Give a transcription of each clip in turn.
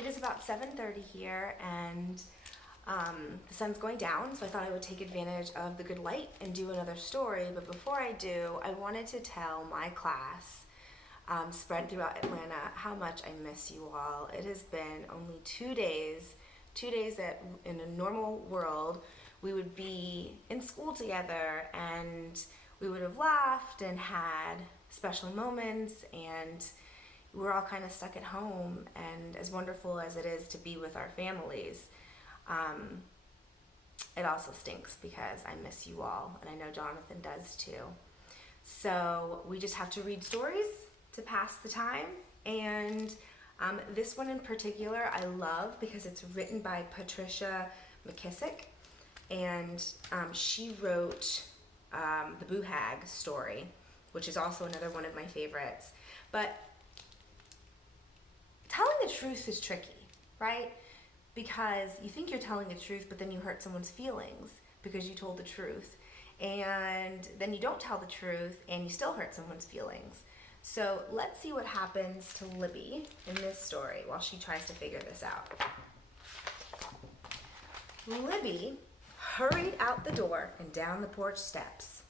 It is about 7:30 here, and the sun's going down, so I thought I would take advantage of the good light and do another story. But before I do, I wanted to tell my class, spread throughout Atlanta, how much I miss you all. It has been only 2 days that in a normal world we would be in school together and we would have laughed and had special moments, and we're all kind of stuck at home. And as wonderful as it is to be with our families, it also stinks because I miss you all, and I know Jonathan does too. So we just have to read stories to pass the time, and this one in particular I love because it's written by Patricia McKissick, and she wrote the Boo Hag story, which is also another one of my favorites. But telling the truth is tricky, right? Because you think you're telling the truth, but then you hurt someone's feelings because you told the truth. And then you don't tell the truth and you still hurt someone's feelings. So let's see what happens to Libby in this story while she tries to figure this out. Libby hurried out the door and down the porch steps.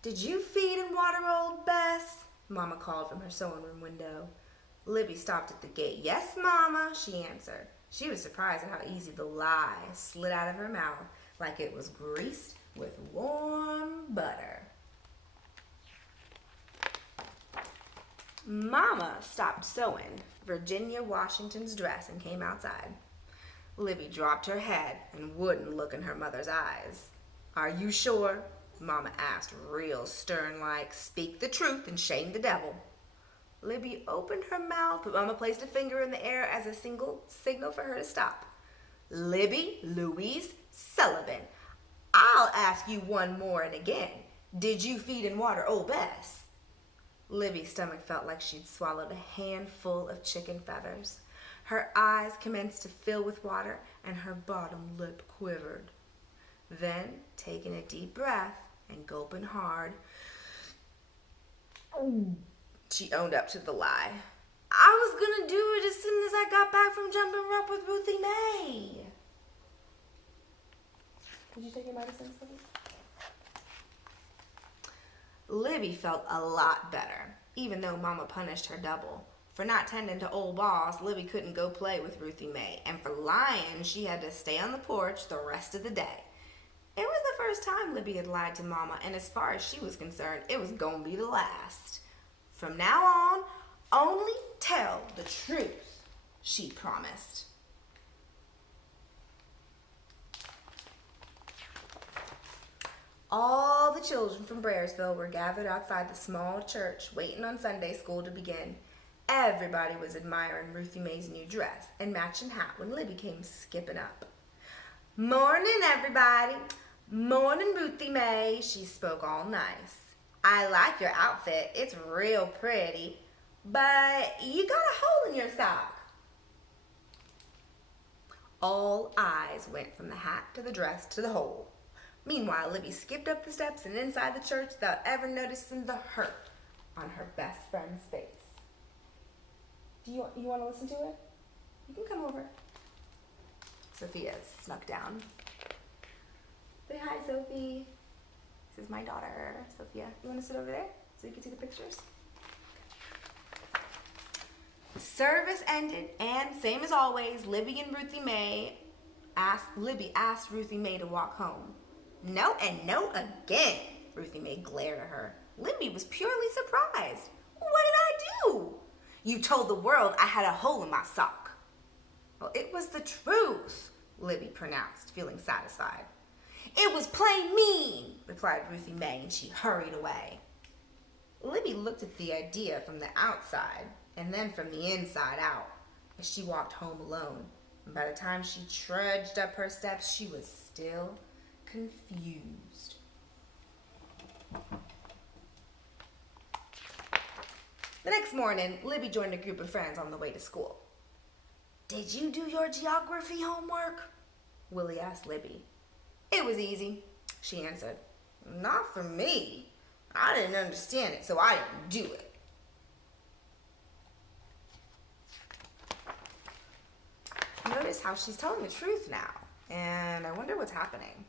"Did you feed and water old Bess?" Mama called from her sewing room window. Libby stopped at the gate. "Yes, Mama," she answered. She was surprised at how easy the lie slid out of her mouth, like it was greased with warm butter. Mama stopped sewing Virginia Washington's dress and came outside. Libby dropped her head and wouldn't look in her mother's eyes. "Are you sure?" Mama asked, real stern-like. "Speak the truth and shame the devil." Libby opened her mouth, but Mama placed a finger in the air as a signal for her to stop. "Libby Louise Sullivan, I'll ask you one more and again. Did you feed and water old Bess?" Libby's stomach felt like she'd swallowed a handful of chicken feathers. Her eyes commenced to fill with water, and her bottom lip quivered. Then, taking a deep breath and gulping hard, she owned up to the lie. "I was gonna do it as soon as I got back from jumping rope with Ruthie Mae." Did you take your medicine, Libby? Libby felt a lot better, even though Mama punished her double. For not tending to old boss, Libby couldn't go play with Ruthie Mae, and for lying, she had to stay on the porch the rest of the day. It was the first time Libby had lied to Mama, and as far as she was concerned, it was gonna be the last. From now on, only tell the truth, she promised. All the children from Brayersville were gathered outside the small church, waiting on Sunday school to begin. Everybody was admiring Ruthie Mae's new dress and matching hat when Libby came skipping up. "Morning, everybody. Morning, Ruthie Mae," she spoke all nice. "I like your outfit. It's real pretty, but you got a hole in your sock." All eyes went from the hat to the dress to the hole. Meanwhile, Libby skipped up the steps and inside the church without ever noticing the hurt on her best friend's face. Do you want to listen to it? You can come over. Sophia snuck down. Say hi, Sophie. This is my daughter, Sophia. You want to sit over there so you can see the pictures? Service ended, and same as always, Libby asked Ruthie Mae to walk home. "No and no again," Ruthie Mae glared at her. Libby was purely surprised. "What did I do?" "You told the world I had a hole in my sock." "Well, it was the truth," Libby pronounced, feeling satisfied. "It was plain mean," replied Ruthie Mae, and she hurried away. Libby looked at the idea from the outside and then from the inside out as she walked home alone. And by the time she trudged up her steps, she was still confused. The next morning, Libby joined a group of friends on the way to school. "Did you do your geography homework?" Willie asked Libby. "It was easy," she answered. "Not for me. I didn't understand it, so I didn't do it." notice how she's telling the truth now. And I wonder what's happening.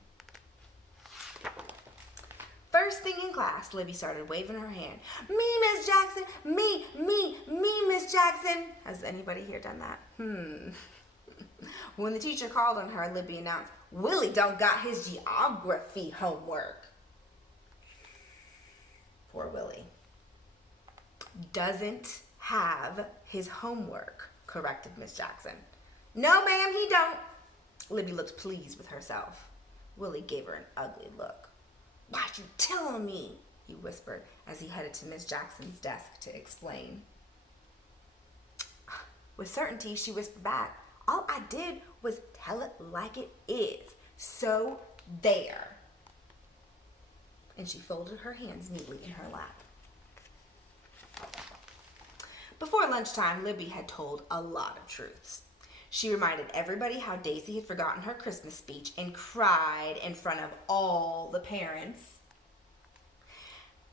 First thing in class, Libby started waving her hand. Me, Miss Jackson. Me, Miss Jackson. Has anybody here done that? When the teacher called on her, Libby announced, Willie don't got his geography homework. Poor Willie. Doesn't have his homework, corrected Miss Jackson. No, ma'am, he don't. Libby looked pleased with herself. Willie gave her an ugly look. Why'd you tell on me? He whispered as he headed to Miss Jackson's desk to explain. With certainty, she whispered back, all I did was tell it like it is. So there. And she folded her hands neatly in her lap. Before lunchtime, Libby had told a lot of truths. She reminded everybody how Daisy had forgotten her Christmas speech and cried in front of all the parents.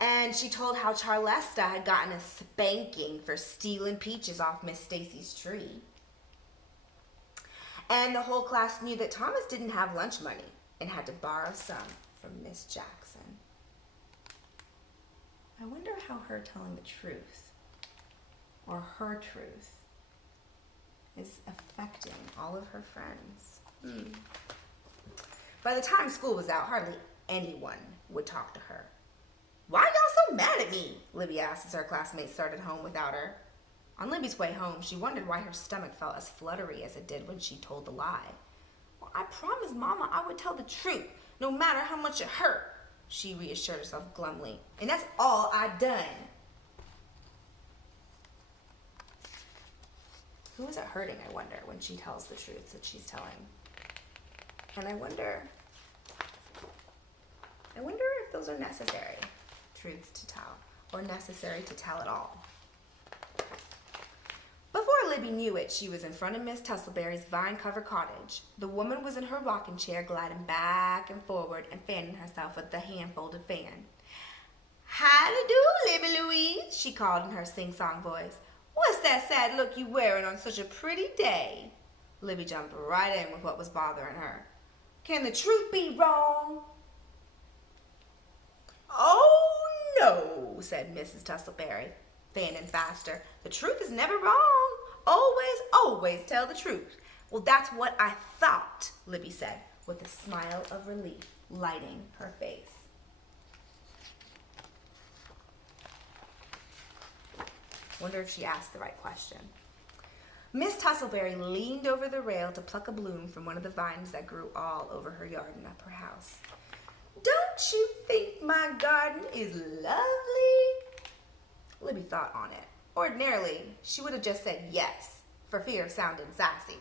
And she told how Charlesta had gotten a spanking for stealing peaches off Miss Stacy's tree. And the whole class knew that Thomas didn't have lunch money and had to borrow some from Miss Jackson. I wonder how her telling the truth, or her truth, is affecting all of her friends. By the time school was out, hardly anyone would talk to her. Why y'all so mad at me? Libby asked as her classmates started home without her. On Libby's way home, she wondered why her stomach felt as fluttery as it did when she told the lie. Well, I promised Mama I would tell the truth, no matter how much it hurt, she reassured herself glumly. And that's all I done. Who is it hurting, I wonder, when she tells the truths that she's telling? And I wonder if those are necessary truths to tell, or necessary to tell at all. Before Libby knew it, she was in front of Miss Tussleberry's vine-covered cottage. The woman was in her rocking chair, gliding back and forward and fanning herself with the hand-folded fan. Howdy-do, Libby Louise, she called in her sing-song voice. What's that sad look you wearing on such a pretty day? Libby jumped right in with what was bothering her. Can the truth be wrong? Oh, no, said Mrs. Tussleberry, fanning faster. The truth is never wrong. Always tell the truth. Well, that's what I thought, Libby said, with a smile of relief lighting her face. Wonder if she asked the right question. Miss Tussleberry leaned over the rail to pluck a bloom from one of the vines that grew all over her yard and up her house. Don't you think my garden is lovely? Libby thought on it. Ordinarily, she would have just said yes, for fear of sounding sassy.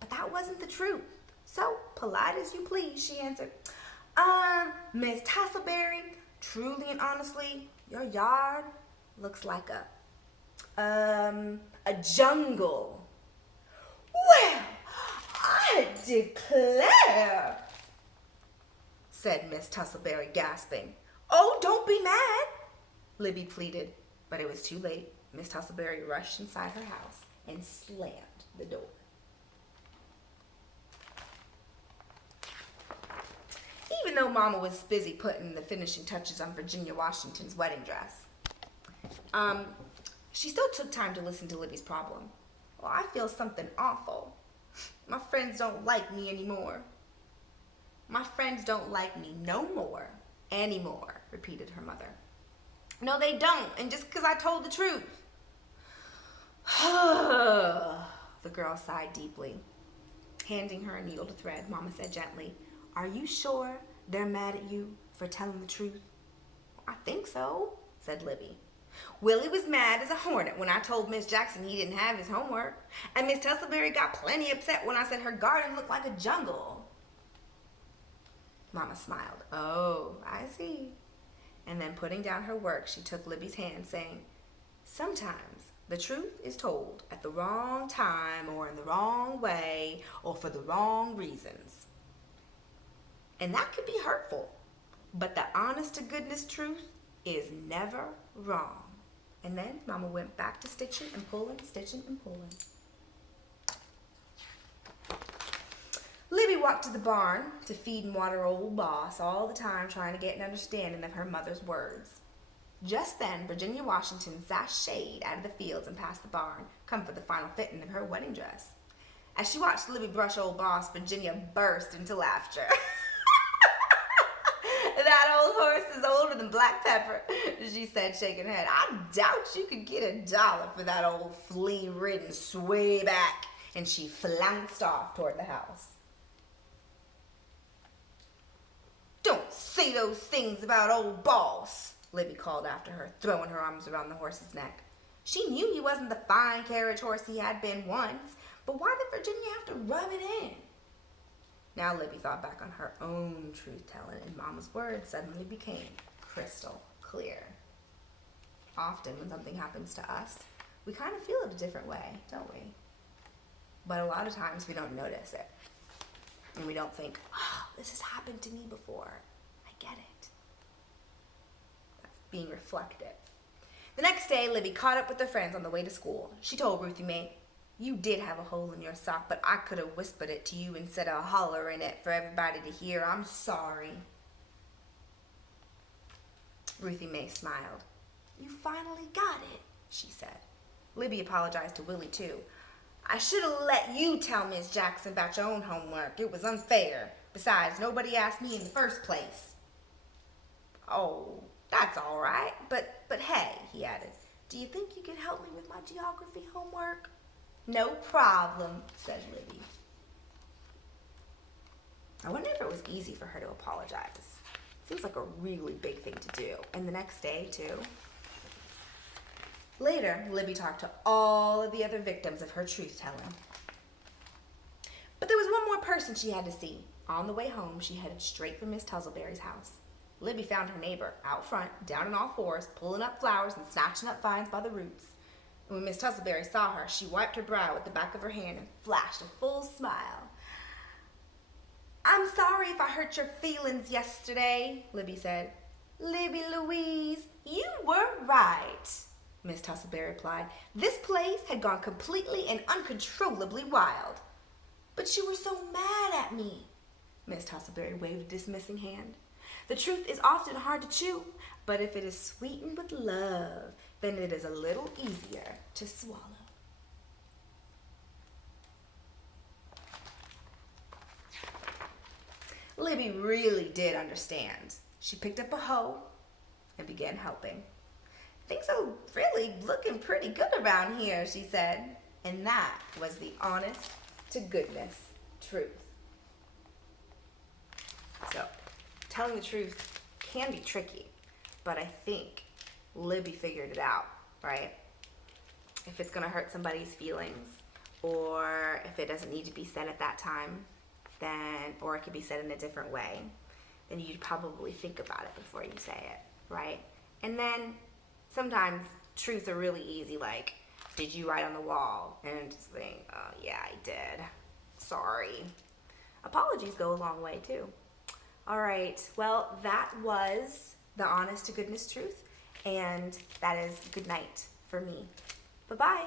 But that wasn't the truth. So, polite as you please, she answered. Miss Tussleberry, truly and honestly, your yard looks like a jungle. Well, I declare, said Miss Tussleberry, gasping. Oh, don't be mad, Libby pleaded, but it was too late. Miss Tussleberry rushed inside her house and slammed the door. Even though Mama was busy putting the finishing touches on Virginia Washington's wedding dress, she still took time to listen to Libby's problem. Well, I feel something awful. My friends don't like me anymore. My friends don't like me no more anymore, repeated her mother. No, they don't, and just because I told the truth. The girl sighed deeply. Handing her a needle to thread, Mama said gently, Are you sure they're mad at you for telling the truth? I think so, said Libby. Willie was mad as a hornet when I told Miss Jackson he didn't have his homework, and Miss Tussleberry got plenty upset when I said her garden looked like a jungle. Mama smiled. Oh, I see. And then putting down her work, she took Libby's hand, saying, Sometimes the truth is told at the wrong time or in the wrong way or for the wrong reasons. And that could be hurtful, but the honest-to-goodness truth is never wrong. And then Mama went back to stitching and pulling, stitching and pulling. Libby walked to the barn to feed and water old Boss, all the time trying to get an understanding of her mother's words. Just then, Virginia Washington sashayed out of the fields and past the barn, come for the final fitting of her wedding dress. As she watched Libby brush old Boss, Virginia burst into laughter. "That old horse is older than black pepper," she said, shaking her head. "I doubt you could get $1 for that old flea-ridden swayback." And she flounced off toward the house. "Don't say those things about old Boss," Libby called after her, throwing her arms around the horse's neck. She knew he wasn't the fine carriage horse he had been once, but why did Virginia have to rub it in? Now Libby thought back on her own truth-telling, and Mama's words suddenly became crystal clear. Often when something happens to us, we kind of feel it a different way, don't we? But a lot of times we don't notice it. And we don't think, "Oh, this has happened to me before. I get it." That's being reflective. The next day, Libby caught up with her friends on the way to school. She told Ruthie Mae, "You did have a hole in your sock, but I could have whispered it to you instead of hollering it for everybody to hear. I'm sorry." Ruthie Mae smiled. "You finally got it," she said. Libby apologized to Willie, too. "I should have let you tell Miss Jackson about your own homework. It was unfair. Besides, nobody asked me in the first place." "Oh, that's all right. But hey," he added, "do you think you could help me with my geography homework?" "No problem," said Libby. I wonder if it was easy for her to apologize. Seems like a really big thing to do. And the next day, too. Later, Libby talked to all of the other victims of her truth-telling. But there was one more person she had to see. On the way home, she headed straight for Miss Tuzzleberry's house. Libby found her neighbor out front, down on all fours, pulling up flowers and snatching up vines by the roots. And when Miss Tuzzleberry saw her, she wiped her brow with the back of her hand and flashed a full smile. "I'm sorry if I hurt your feelings yesterday," Libby said. "Libby Louise, you were right," Miss Tuzzleberry replied. "This place had gone completely and uncontrollably wild." "But you were so mad at me," Miss Tuzzleberry waved a dismissing hand. "The truth is often hard to chew, but if it is sweetened with love, then it is a little easier to swallow." Libby really did understand. She picked up a hoe and began helping. "Things are really looking pretty good around here," she said. And that was the honest to goodness truth. So, telling the truth can be tricky, but I think Libby figured it out, right? If it's going to hurt somebody's feelings, or if it doesn't need to be said at that time, then, or it could be said in a different way, then you'd probably think about it before you say it, right? And then sometimes truths are really easy, like, "Did you write on the wall?" And just think, "Oh yeah, I did. Sorry." Apologies go a long way too. All right, well, that was the honest to goodness truth, and that is good night for me. Bye-bye.